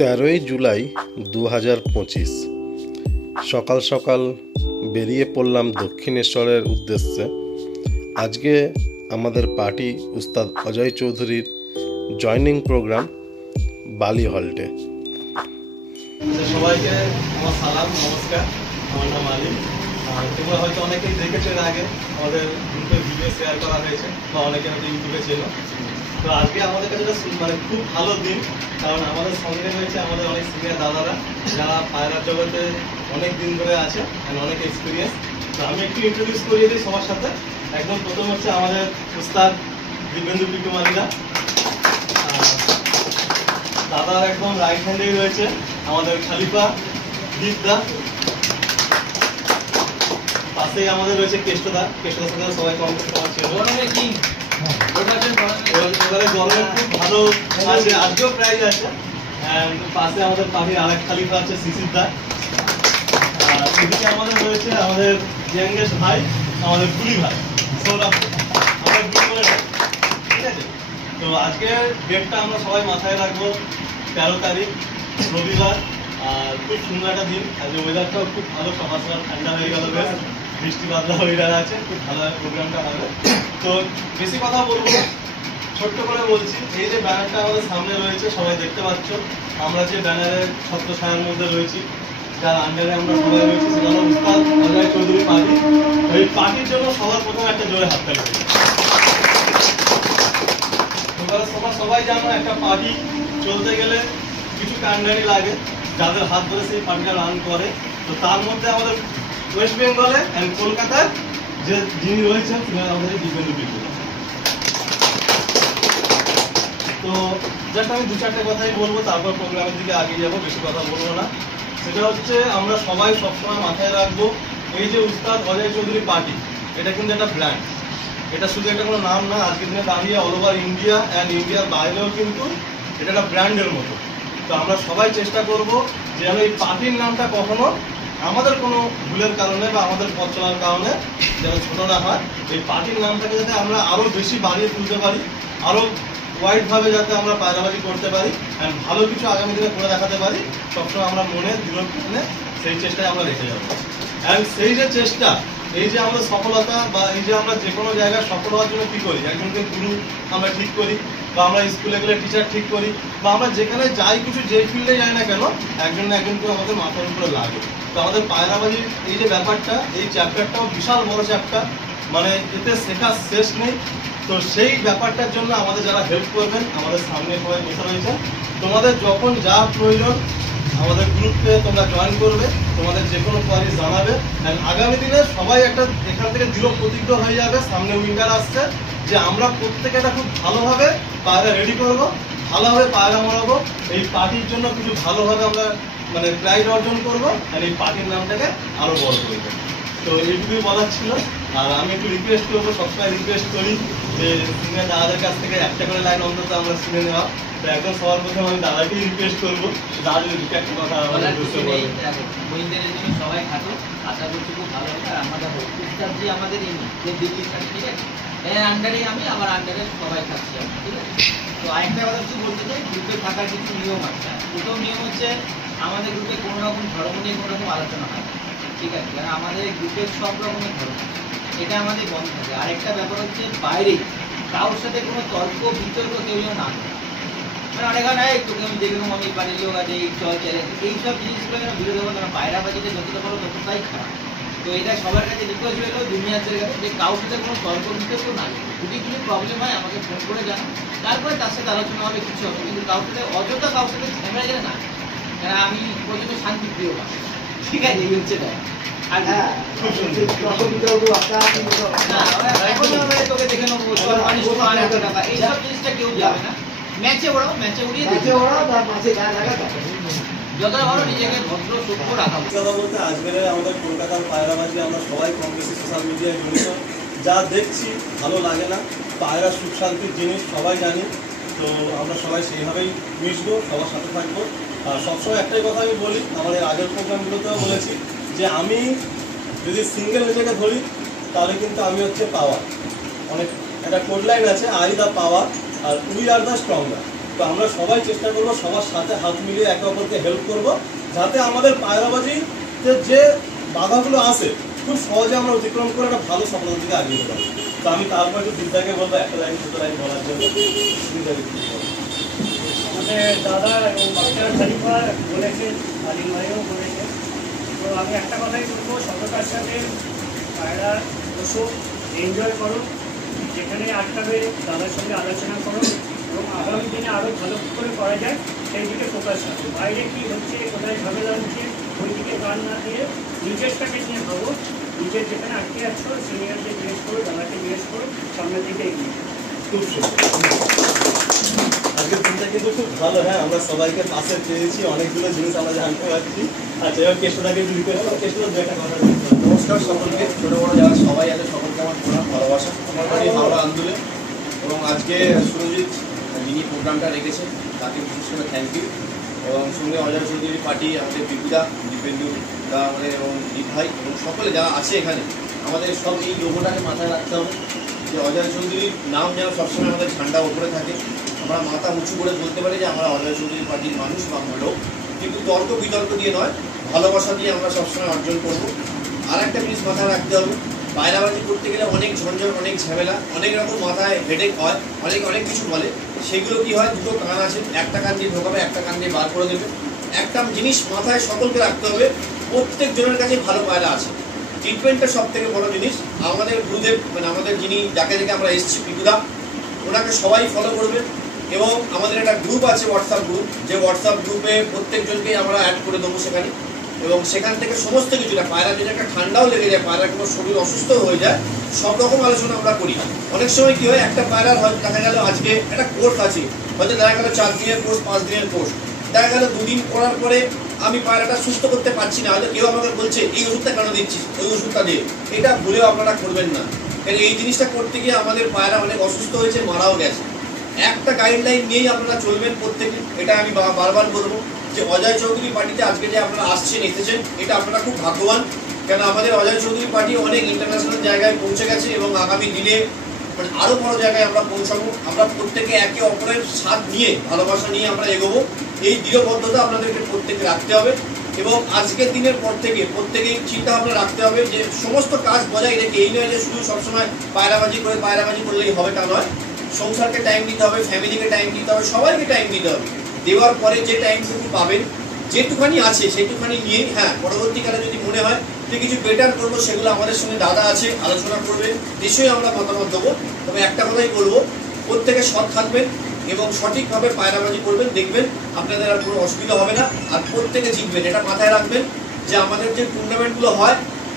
13ই জুলাই 2025 সকাল সকাল বেরিয়ে পড়লাম দক্ষিণেশ্বরের উদ্দেশ্যে। আজকে আমাদের পার্টি উস্তাদ অজয় চৌধুরীর জয়নিং প্রোগ্রাম বালি হল্টে। সবাইকে আমার সালাম, নমস্কার। আমার নাম আলী। তোমরা হয়তো অনেকেই দেখেছো এর আগে আমাদের গ্রুপে ভিডিও শেয়ার করা হয়েছে বা অনেকে হয়তো ইউটিউবে ছিল। তো আজকে আমাদের কাছে খুব ভালো দিন, কারণ আমাদের সঙ্গে রয়েছে আমাদের অনেক সিনিয়র দাদারা যারা পায়রা জগতে অনেক দিন ধরে আছে, অনেক এক্সপিরিয়েন্স। তো আমি একটু ইন্ট্রোডিউস করিয়ে দিই সবার সাথে। একদম প্রথম হচ্ছে আমাদের উস্তাদ দিব্যেন্দু পিটু মালিদা। দাদার একদম রাইট হ্যান্ডেই রয়েছে আমাদের খালিফা দীপদা। পাশেই আমাদের রয়েছে কেষ্টদা। কেষ্টদার সাথে সবাই কম সবার ছিল। এবারে গরমে খুব ভালো আছে, আজকেও প্রাইজ আছে। পাশে আমাদের পাখির আরেক খালিফা আছে শিশিরদা। এদিকে আমাদের রয়েছে আমাদের ইয়াঙ্গেস্ট ভাই, আমাদের গুলি ভাই সৌরভ। ঠিক আছে, তো আজকের ডেটটা আমরা সবাই মাথায় রাখবো 13 তারিখ রবিবার। আর খুব সুন্দর একটা দিন। আজকে ওয়েদারটাও খুব ভালো, সকাল সকাল ঠান্ডা হয়ে গেল, বেশ বৃষ্টি বাদলা ওয়েদার আছে, খুব ভালো প্রোগ্রামটা হবে। তো বেশি কথা বলবো না, ছোট্ট করে বলছি। এই যে ব্যানারটা আমাদের সামনে রয়েছে সবাই দেখতে পাচ্ছ, আমরা যে ব্যানারের ছত্র ছায়ার মধ্যে রয়েছি, যার আন্ডারে আমরা সবাই রয়েছি, সেটা হলো উস্তাদ অজয় চৌধুরী পার্টি। এই পার্টির জন্য সবার প্রথমে একটা জোরে হাততালি। সবাই জানো একটা পার্টি চলতে গেলে কিছু কান্ডারি লাগে, যাদের হাত ধরে সেই পার্টিটা রান করে। তো তার মধ্যে আমাদের ওয়েস্ট বেঙ্গলে অ্যান্ড কলকাতায় যে যিনি রয়েছেন তিনি আমাদের দিব্যেন্দু পিটু। তো জাস্ট আমি 2-4টে কথাই বলবো, তারপর প্রোগ্রামের দিকে আগিয়ে যাবো, বেশি কথা বলবো না। সেটা হচ্ছে আমরা সবাই সবসময় মাথায় রাখবো, এই যে উস্তাদ অজয় চৌধুরী পার্টি, এটা কিন্তু একটা ব্র্যান্ড। এটা শুধু একটা কোনো নাম না, আজকের দিনে দাঁড়িয়ে অল ওভার ইন্ডিয়া অ্যান্ড ইন্ডিয়ার বাইরেও কিন্তু এটা একটা ব্র্যান্ডের মতো। তো আমরা সবাই চেষ্টা করব যেন এই পার্টির নামটা কখনো আমাদের কোনো ভুলের কারণে বা আমাদের পথ চলার কারণে যেন ছোট না হয়। এই পার্টির নামটাকে যাতে আমরা আরও বেশি বাড়িয়ে তুলতে পারি, আরও ওয়াইডভাবে যাতে আমরা পায়রাবাজি করতে পারি অ্যান্ড ভালো কিছু আগামী দিনে করে দেখাতে পারি, সবসময় আমরা মনে দৃঢ় সেই চেষ্টায় আমরা রেখে যাবো। অ্যান্ড সেই যে চেষ্টা, এই যে আমাদের সফলতা বা এই যে আমরা যে কোনো জায়গায় সফল হওয়ার জন্য কী করি, একজনকে গুরু আমরা ঠিক করি, বা আমরা স্কুলে গেলে টিচার ঠিক করি, বা আমরা যেখানে যাই কিছু যে ফিল্ডে যাই না কেন, একজন না একজনকে আমাদের মাথার উপরে লাগে। তো আমাদের পায়রাবাজির এই যে ব্যাপারটা, এই চ্যাপ্টারটাও বিশাল বড় চ্যাপ্টার, মানে এতে শেখার শেষ নেই। তো সেই ব্যাপারটার জন্য আমাদের যারা হেল্প করবেন, আমাদের সামনে সবাই বসে রয়েছেন, তোমাদের যখন যা প্রয়োজন আমাদের গ্রুপে তোমরা জয়েন করবে, তোমাদের যে কোনো কোয়ারি জানাবে। অ্যান্ড আগামী দিনে সবাই একটা এখান থেকে দৃঢ় প্রতিজ্ঞ হয়ে যাবে, সামনে উইন্টার আসছে, যে আমরা প্রত্যেকে একটা খুব ভালোভাবে পায়রা রেডি করবো, ভালোভাবে পায়রা মারাবো, এই পার্টির জন্য কিছু ভালোভাবে আমরা মানে প্রাইজ অর্জন করবো, আর এই পার্টির নামটাকে আরও বড় করবো। তো এইটুকুই বলার ছিল। আর আমি একটু রিকোয়েস্ট করবো, সবসময় রিকোয়েস্ট করি যে সিনিয়র দাদাদের কাছ থেকে একটা করে লাইন অন্তত আমরা শুনে নেওয়া। তো একদম সবার প্রথমে আমি দাদাকেই রিকোয়েস্ট করবো, দাদা যদি একটা কথা সবাই থাকো, আশা করছি খুব ভালো হবে। আর আমাদের উস্তাদজি আমাদের যে দিল্লি থাকে, ঠিক আছে, এর আন্ডারে আমি, আমার আন্ডারে সবাই থাকছি, ঠিক আছে। তো আরেকটা কথা কিছু বলতে চাই, গ্রুপে থাকার কিছু নিয়ম আছে। প্রথম নিয়ম হচ্ছে আমাদের গ্রুপে কোনো রকম ধর্ম নিয়ে কোনো রকম আলোচনা হয়, ঠিক আছে, কারণ আমাদের গ্রুপে সব রকমের ধর্ম, এটা আমাদের বন্ধ থাকে। আরেকটা ব্যাপার হচ্ছে বাইরে কারোর সাথে কোনো তর্ক বিতর্ক কেউ যেন না করে। মানে অনেক হয় তোকে আমি দেখলাম, আমি বাড়ির লোক আছে, এই চল চ্যালেঞ্জ, এইসব জিনিসগুলো যেন বিরোধ হবে, কারণ পায়রাবাজিতে যতটা বড় ততটাই খারাপ। তো এটা সবার কাছে রিকোয়েস্ট হলো দুনিয়াদের কাছে, যে কারোর সাথে কোনো তর্ক বিতর্ক না করে। যদি কিছু প্রবলেম হয় আমাকে ফোন করে জানো, তারপরে তার সাথে আলোচনা হবে, কিছু হবে, কিন্তু কারোর সাথে অযথা কারোর সাথে ঝামেলা যেন না। কারণ আমি প্রচন্ড শান্তি প্রিয় না, ঠিক আছে, এই হচ্ছে না। আর হ্যাঁ, তোকে দেখে নেবো, টাকা এইসব জিনিসটা কেউ যাবে না। ম্যাচে ওড়াও, ম্যাচে উড়িয়ে যতটা ভালো নিজেকে ভদ্র সূক্ষ্ম রাখা। কথা বলতে আজকের আমাদের কলকাতার পায়রাবাজি আমরা সবাই কম বেশি সোশ্যাল মিডিয়ায় জড়িত, যা দেখছি ভালো লাগে না। পায়রা সুখ শান্তির জিনিস সবাই জানি, তো আমরা সবাই সেইভাবেই মিশবো, সবার সাথে থাকবো। আর সবসময় একটাই কথা আমি বলি, আমাদের আগের প্রোগ্রামগুলোতেও বলেছি, যে আমি যদি সিঙ্গেল নিজেকে ধরি তাহলে কিন্তু আমি হচ্ছে পাওয়ার। অনেক একটা কোড লাইন আছে, I the power are we are the stronger. তো আমরা সবাই চেষ্টা করবো সবার সাথে হাত মিলিয়ে একে অপরকে হেল্প করবো, যাতে আমাদের পায়রাবাজিতে যে বাধাগুলো আসে খুব সহজে আমরা অতিক্রম করে একটা ভালো সফলতার দিকে এগিয়ে যেতে পারি। তো আমি তারপর একটু বিদ্যাকে বলবো একটা লাইন দুটো লাইন বলার জন্য। আমাদের দাদা এবং ডক্টর খলিফা বলেছেন, আলিম ভাইও বলেছেন। তো আমি একটা কথাই বলবো, সততার সাথে পায়রা বসো, এনজয় করো, যেখানে আটকাবে দাদার সঙ্গে আলোচনা করো এবং আগামী দিনে আরও ভালো করে করা যায় সেই দিকে ফোকাস রাখো। বাইরে কী হচ্ছে, কোথায় ঝামেলা হচ্ছে, ওই দিকে গান না দিয়ে নিজেরটাকে নিয়ে ভাবো। নিজের যেখানে আটকে আছো সিনিয়রদের জিজ্ঞেস করো, দাদাকে জিজ্ঞেস করো, সামনের দিকে এগিয়ে। খুব সুন্দর। আজকের দিনটা কিন্তু খুব ভালো। হ্যাঁ, আমরা সবাইকে পাশে পেয়েছি, অনেকগুলো জিনিস আমরা জানতে পারছি। আচ্ছা, এবার কেষ্টদাকে দিতে হবে। কেষ্টদা দু একটা কথা বলতে হবে। নমস্কার সকলকে, ছোটো বড়ো যারা সবাই আছে সকলকে আমার প্রণাম, ভালোবাসা। আমার বাড়ি হাওড়া আন্দোলনে এবং আজকে সুরজিৎ যিনি প্রোগ্রামটা রেখেছে তাকে বিশেষ করে থ্যাংক ইউ। এবং সঙ্গে অজয় চৌধুরী পার্টি, আমাদের বিপুদা, দীপেন্দু দা আমাদের এবং দীপ ভাই এবং সকলে যারা আছে এখানে, আমাদের সব এই লোগোটাকে মাথায় রাখতে হবে যে অজয় চৌধুরীর নাম যেন সবসময় আমাদের ঝান্ডা উপরে থাকে। আমরা মাথা উঁচু করে বলতে পারি যে আমরা অজয় চৌধুরী পার্টির মানুষ বা লোক, কিন্তু তর্ক বিতর্ক দিয়ে নয়, ভালোবাসা দিয়ে আমরা সবসময় অর্জন করব। আর একটা জিনিস মাথায় রাখতে হবে, পায়রাবাজি করতে গেলে অনেক ঝঞ্ঝট, অনেক ঝামেলা, অনেক রকম মাথায় হেডেক হয়, অনেক কিছু বলে। সেগুলো কি হয়, দুটো কান আছে, একটা কান দিয়ে ঢোকাবে, একটা কান দিয়ে বার করে দেবে। একটা জিনিস মাথায় সকলকে রাখতে হবে, প্রত্যেক জনের কাছে ভালো পায়রা আছে। ট্রিটমেন্টটা সব থেকে বড় জিনিস। আমাদের গুরুদেব মানে আমাদের যিনি যাকে থেকে আমরা এসেছি পিকুদা, ওনাকে সবাই ফলো করবে। এবং আমাদের একটা গ্রুপ আছে, হোয়াটসঅ্যাপ গ্রুপ, যে হোয়াটসঅ্যাপ গ্রুপে প্রত্যেকজনকেই আমরা অ্যাড করে দেবো সেখানে। এবং সেখান থেকে সমস্ত কিছুটা, পায়রা যদি একটা ঠান্ডাও লেগে যায়, পায়রার কোনো শরীর অসুস্থ হয়ে যায়, সব রকম আলোচনা আমরা করি। অনেক সময় কী হয়, একটা পায়রার হয়তো দেখা গেল আজকে একটা কোর্স আছে, হয়তো দেখা গেল 4 দিনের কোর্স, 5 দিনের কোর্স, দেখা গেল 2 দিন করার পরে আমি পায়রাটা সুস্থ করতে পারছি না, হয়তো কেউ আমাকে বলছে এই ওষুধটা কেন দিচ্ছিস, ওই ওষুধটা দিয়ে। এটা ভুলেও আপনারা করবেন না, কারণ এই জিনিসটা করতে গিয়ে আমাদের পায়রা অনেক অসুস্থ হয়েছে, মারাও গেছে। একটা গাইডলাইন নিয়েই আপনারা চলবেন প্রত্যেকে। এটা আমি বারবার বলবো যে অজয় চৌধুরী পার্টিতে আজকে যে আপনারা আসছেন, এসেছেন, এটা আপনারা খুব ভাগ্যবান। কেন আমাদের অজয় চৌধুরী পার্টি অনেক ইন্টারন্যাশনাল জায়গায় পৌঁছে গেছে এবং আগামী দিনে মানে আরও বড় জায়গায় আমরা পৌঁছাবো। আমরা প্রত্যেকে একে অপরের সাথ নিয়ে, ভালোবাসা নিয়ে আমরা এগোবো। এই দৃঢ়বদ্ধতা আপনাদেরকে প্রত্যেকে রাখতে হবে। এবং আজকের দিনের পর থেকে প্রত্যেকেই চিন্তা ভাবনা রাখতে হবে যে সমস্ত কাজ বজায় রেখে, এই নয় যে শুধু সবসময় পায়রাবাজি করলেই হবে, তা নয়। সংসারকে টাইম দিতে হবে, ফ্যামিলিকে টাইম দিতে হবে, সবাইকে টাইম দিতে হবে। দেওয়ার পরে যে টাইমটুকু পাবেন, যেটুখানি আছে সেইটুখানি নিয়েই, হ্যাঁ, পরবর্তীকালে যদি মনে হয় যে কিছু বেটার করবো, সেগুলো আমাদের সঙ্গে দাদা আছে, আলোচনা করবে, নিশ্চয়ই আমরা মতামত দেবো। তবে একটা কথাই বলবো, প্রত্যেকে সৎ থাকবেন এবং সঠিকভাবে পায়রাবাজি করবেন, দেখবেন আপনাদের আর কোনো অসুবিধা হবে না। আর প্রত্যেকে জিতবেন, এটা মাথায় রাখবেন যে আমাদের যে টুর্নামেন্টগুলো হয়,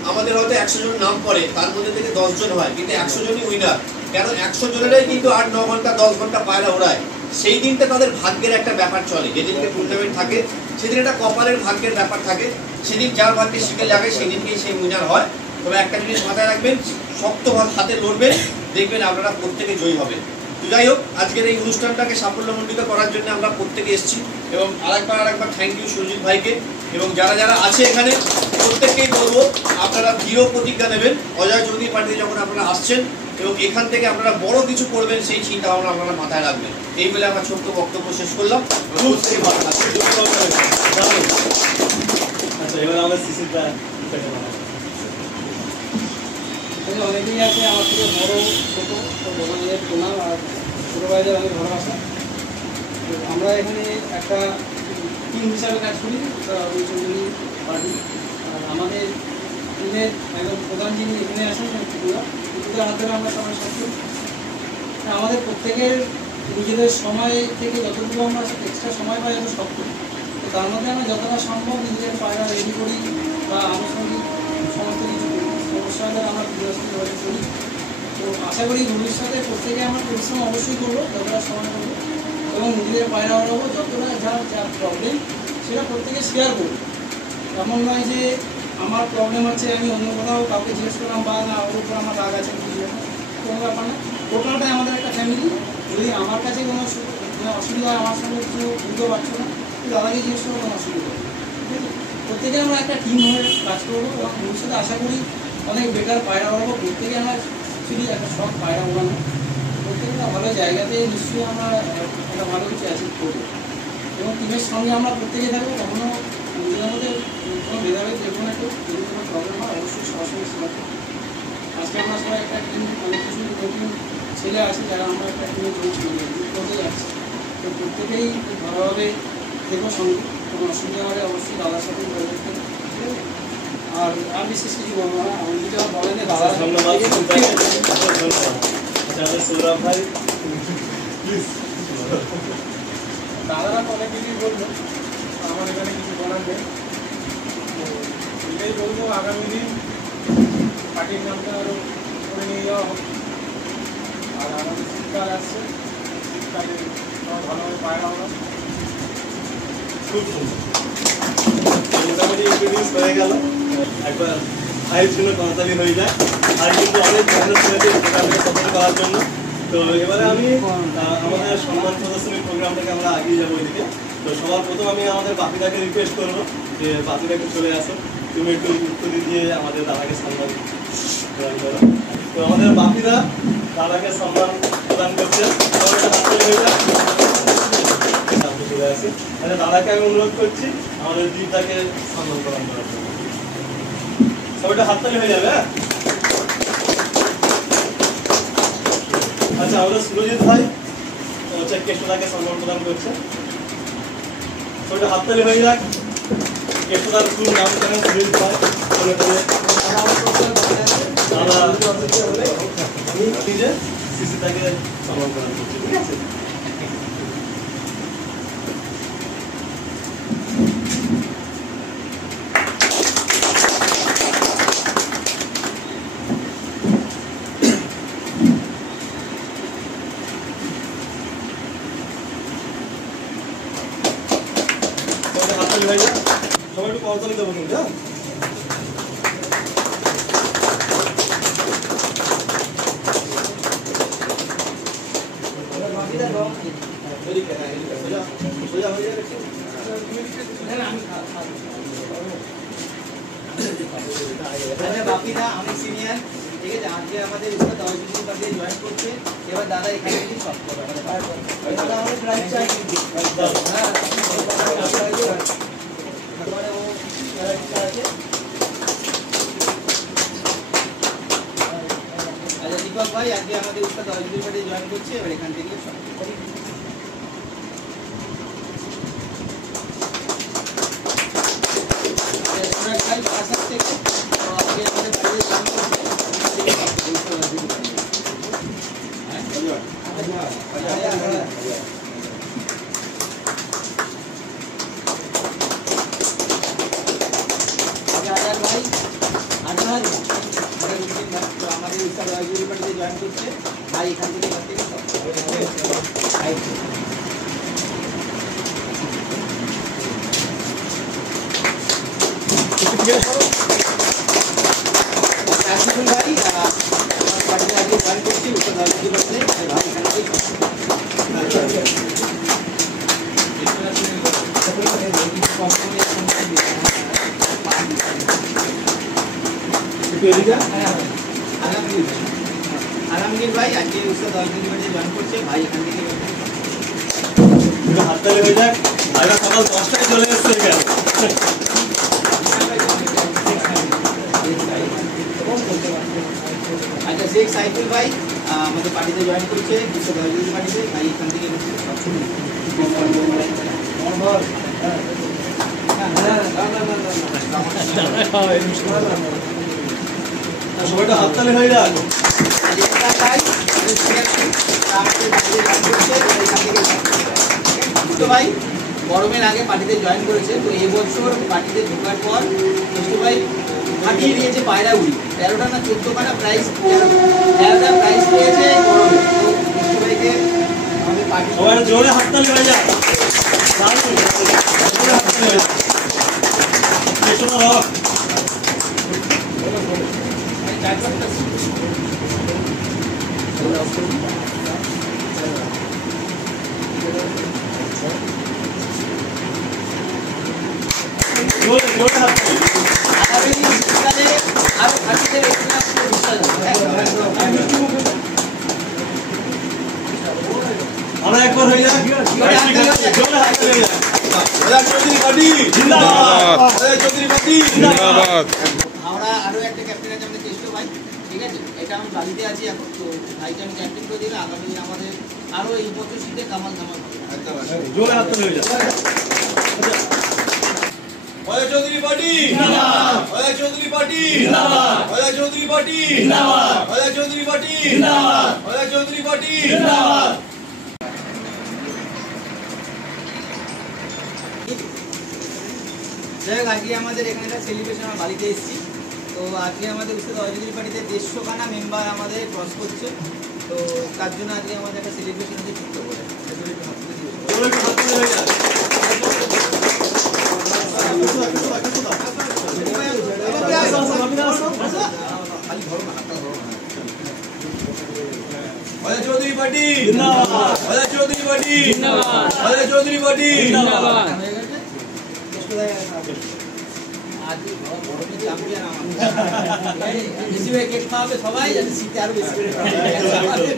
আমাদের হয়তো 100 জন নাম পড়ে, তার মধ্যে থেকে 10 জন হয়, কিন্তু 100 জনই উইনার। কেন 100 জনেরাই কিন্তু 8-9 ঘন্টা 10 ঘন্টা পায়রা ওড়ায়। সেই দিনটা তাদের ভাগ্যের একটা ব্যাপার চলে, যেদিনকে টুর্নামেন্ট থাকে সেদিন একটা কপালের ভাগ্যের ব্যাপার থাকে, সেদিন যার ভাগ্যে শিখে লাগে সেই দিনকেই সেই উইনার হয়। তবে একটা জিনিস মাথায় রাখবেন, শক্ত হাতে লড়বেন, দেখবেন আপনারা প্রত্যেকে জয়ী হবেন। তো যাই হোক, আজকের এই অনুষ্ঠানটাকে সাফল্যমণ্ডিত করার জন্য আমরা প্রত্যেকে এসেছি। এবং আরেকবার থ্যাংক ইউ সুরজিৎ ভাইকে। এবং যারা আছে এখানে প্রত্যেককেই বলবো, আপনারা দৃঢ় প্রতিজ্ঞা নেবেন অজয় চৌধুরী পার্টিতে যখন আপনারা আসছেন, এবং এখান থেকে আপনারা বড় কিছু করবেন সেই চিন্তা ভাবনা আপনারা মাথায় রাখবেন। এই বলে আমার ছোট্ট বক্তব্য শেষ করলাম। আচ্ছা, এবার আমাদের শিশিরদা অনেকেই আছে আমার থেকে বড় ছোটো, বড়দের প্রণাম আর ছোটো ভাইদের আমি ভালোবাসা। তো আমরা এখানে একটা টিম হিসাবে কাজ করি, ওই চৌধুরী পার্টি। আর আমাদের টিমের একদম প্রধান যিনি এখানে আসেন পুকুরের হাত ধরে আমরা সবাই সাথে আমাদের প্রত্যেকের নিজেদের সময় থেকে যতটুকু আমরা এক্সট্রা সময় পাই আমরা সব করি। তো তার মধ্যে আমরা যতটা সম্ভব নিজেদের পায়রা রেডি করি বা আনুষঙ্গিক সমস্ত কিছু সমস্যাটা আমরা বিরোধী করি। তো আশা করি ভবিষ্যতে প্রত্যেকে আমরা পরিশ্রম অবশ্যই করবো, যতটা সময় করবো, এবং নিজেদের পায়রা ওড়াবো, যতটা যা প্রবলেম সেটা প্রত্যেকে শেয়ার করবো। এমন নয় যে আমার প্রবলেম হচ্ছে আমি অন্য কোথাও কাউকে জিজ্ঞেস করলাম বা না ওর উপর আমার রাগ আছে কিছু, কোনো ব্যাপার না। টোটালটাই আমাদের একটা ফ্যামিলি। যদি আমার কাছে কোনো অসুবিধা হয়, আমার সঙ্গে কিছু বুঝতে পারছো না, দাদাকে জিজ্ঞেস করবো, কোনো অসুবিধা নেই। ঠিক আছে, প্রত্যেকে আমরা একটা টিম হয়ে কাজ করবো এবং ভবিষ্যতে আশা করি অনেক বেটার পায়রা ওড়াবো। প্রত্যেকে আমরা অ্যাকচুয়ালি একটা শখ পায়রা ওড়ানো, প্রত্যেকটা ভালো জায়গাতে নিশ্চয়ই আমরা একটা ভালো কিছু অ্যাচিভ করবো এবং টিমের সঙ্গে আমরা প্রত্যেকে থাকবো। কখনো নিজের মধ্যে কোনো ভেদাভেদ দেখবো না, কেউ যদি কোনো প্রবলেম হয় অবশ্যই সরাসরি শেয়ার করবো। আজকে আমরা সবাই একটা টিম, অনেক কিছু নতুন ছেলে আছে যারা আমরা একটা টিমে করতে যাচ্ছি, তো প্রত্যেকেই ভালোভাবে দেখবো, সঙ্গে কোনো অসুবিধা হলে অবশ্যই দাদার সাথে যোগাযোগ করবো, ঠিক আছে? আর বিশেষ কিছু বলবো না, আমি যদি আমার বলেন দাদা ধন্যবাদ। সৌরভ ভাই প্লিজ। দাদারা তো অনেক কিছুই বললো, আমার এখানে কিছু বলার নেই। তো এটাই বলবো, আগামী দিন পার্টির নামটা আরও করে নিয়ে যাওয়া হোক। আর আমাদের শীতকাল আসছে, শীতকালে সবাই ভালোভাবে পায়রা আমরা। খুব সুন্দর, মোটামুটি ইন্ট্রোডিউস হয়ে গেল। একবার ভাইয়ের জন্য কর্মচারী হয়ে যায়। আর কিন্তু অনেক মেহনত করেছে প্রোগ্রামকে সফল করার জন্য। তো এবারে আমি আমাদের সম্মান প্রদর্শনী প্রোগ্রামটাকে আমরা এগিয়ে যাবো ওইদিকে। তো সবার প্রথম আমি আমাদের বাপিদাকে রিকোয়েস্ট করবো যে বাপিদাকে চলে আসো, তুমি একটু উত্তর দিয়ে আমাদের দাদাকে সম্মান প্রদান করো। তো আমাদের বাপিদা দাদাকে সম্মান প্রদান করছে। চলে আসে, মানে দাদাকে আমি অনুরোধ করছি আমাদের দীপদাকে সম্মান প্রদান করার জন্য। সবাইটা হাততালি হয়ে যাবে। হ্যাঁ, আচ্ছা, আমাদের সুরজিৎ ভাই হচ্ছে কেষ্টদাকে সম্মান প্রদান করছে। সবাইটা হাততালি হয়ে যাক। কেষ্টদার ফুল নাম জানেন সুরজিৎ ভাই। দাদা আমি নিজে সিসিটাকে সম্মান প্রদান করছি, ঠিক আছে? সবাই একটু করতালি দেবো কিন্তু। হ্যাঁ, বাপিদা আমি সিনিয়র, ঠিক আছে? আজকে আমাদের উপর 10 দিন বাদে জয়েন করছে। এবার দাদা এখানে কি সব করবে, দাদা আমাদের প্রাইস চাই কিন্তু। হ্যাঁ, তারপরে ও আছে। আচ্ছা, দীপক ভাই আজকে আমাদের উপর 10 দিন বাদে জয়েন করছে। এবার এখান থেকে সব জয়েন করছে ভাই এখান থেকে ভাই পার্টিতে আগে জয়েন করছি উত্তর ভাই এখান থেকে আলমগীর ভাই আজকে উস্তাদ 10 দিন বাদে জয়েন করছে ভাই এখান থেকে হাততালি হয়ে যাক। আগে সকাল 10টায় চলে এসছে এখানে। আচ্ছা, শেখ সাইফুল ভাই আমাদের পার্টিতে জয়েন করছে উস্তাদ 10 দিন পার্টিতে ভাই এখান থেকে সবাইটা হাততালি হয়ে যাক। ভাই গরমের আগে পার্টিতে জয়েন করেছে, তো এবছর পার্টিতে ঢোকার পর ভাই ফাটিয়ে দিয়েছে পায়রা উড়ি। 13টা না 14খানা প্রাইজ, 13টা প্রাইজ পেয়েছে গরমে। তো ভাইকে আমাদের পার্টি সবাই জোরে হাততালি হয়ে যাক। জোরে হাততালি হয়ে যাক। আমরা একবার হয়ে যাক অজয় চৌধুরী পার্টি জিন্দাবাদ, অজয় চৌধুরী পার্টি জিন্দাবাদ। আমরা আরো একটা ক্যাপ্টেন আছে আমাদের কেষ্ট ভাই, ঠিক আছে? এটা আমি বাড়িতে আছি এখন, তো ভাইকে আমি ক্যাপ্টেন করে দিলে আগামী দিন আমাদের আরো এই বছর শীতে কামাল ধামাল হবে। জোরে হাত তালি হয়ে যাক। অজয় চৌধুরী পার্টি জিন্দাবাদ, অজয় চৌধুরী পার্টি জিন্দাবাদ, অজয় চৌধুরী পার্টি জিন্দাবাদ, অজয় চৌধুরী পার্টি জিন্দাবাদ, অজয় চৌধুরী পার্টি জিন্দাবাদ। যাই হোক, আজকে আমাদের এখানে একটা সেলিব্রেশন আমার বাড়িতে এসেছি। তো আজকে আমাদের উস্তাদ অজয় চৌধুরী পার্টিতে 150 খানা মেম্বার আমাদের ক্রস করছে। তো তার জন্য আজকে আমাদের একটা সেলিব্রেশন আছে ছোট্ট করে। জোরে একটু হাত তালি হয়ে যাক। অজয় চৌধুরী পার্টি জিন্দাবাদ, অজয় চৌধুরী পার্টি জিন্দাবাদ, অজয় চৌধুরী পার্টি জিন্দাবাদ। হয়ে গেছে? আজকে বড় চ্যাম্পিয়ন আমাদের। বেশি করে কেক খাওয়াবে সবাই, যাতে শীতে আরো বেশি করে খাওয়াবে।